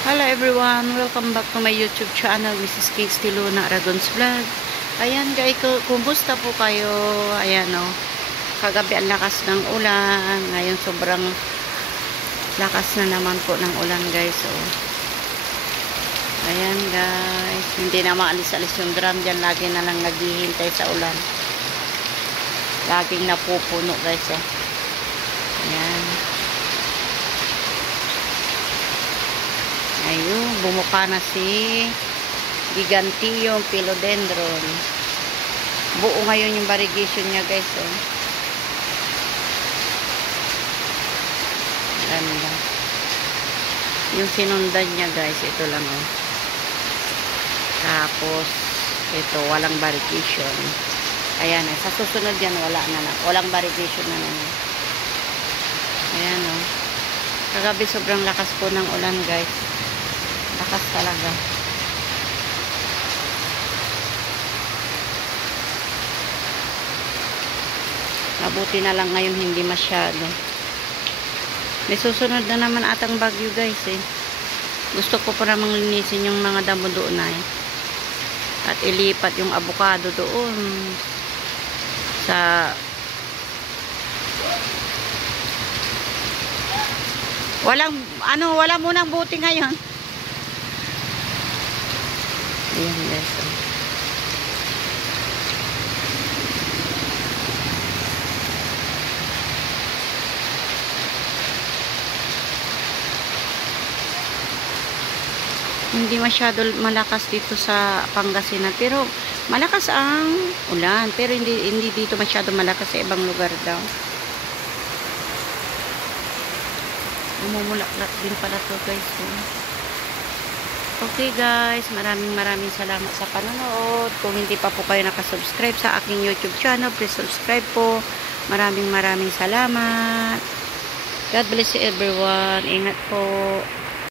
Hello everyone, welcome back to my YouTube channel, Mrs. Casey Luna Aragon's Vlog. Ayan guys, kumusta po kayo? Ayan o, kagabi ang lakas ng ulan. Ngayon sobrang lakas na naman po ng ulan guys. So, ayan guys, hindi na maalis-alis yung drum dyan. Lagi na lang naghihintay sa ulan. Laging napupuno guys. Oh. Ayan. Ayun, bumuka na si Giganteum Philodendron. Buo ngayon yung variegation niya guys. Oh. Ganda. Yung sinundan niya guys, ito lang oh. Tapos, ito, walang variegation. Ayan, sa susunod yan, wala na lang. Walang variegation na naman. Ayan oh. Kagabi sobrang lakas po ng ulan guys. Lakas talaga. Mabuti na lang ngayon hindi masyado. May susunod na naman atang bagyo guys eh. Gusto ko pa namang linisin yung mga damo doon na eh. At ilipat yung avocado doon sa wala munang buti ngayon. Ayan guys. Hindi masyado malakas dito sa Pangasinan, pero malakas ang ulan, pero hindi dito masyado malakas sa ibang lugar daw. Umumulak-lak din pala to guys. Okay guys, maraming salamat sa panonood. Kung hindi pa po kayo nakasubscribe sa aking YouTube channel, please subscribe po. Maraming salamat. God bless everyone. Ingat po.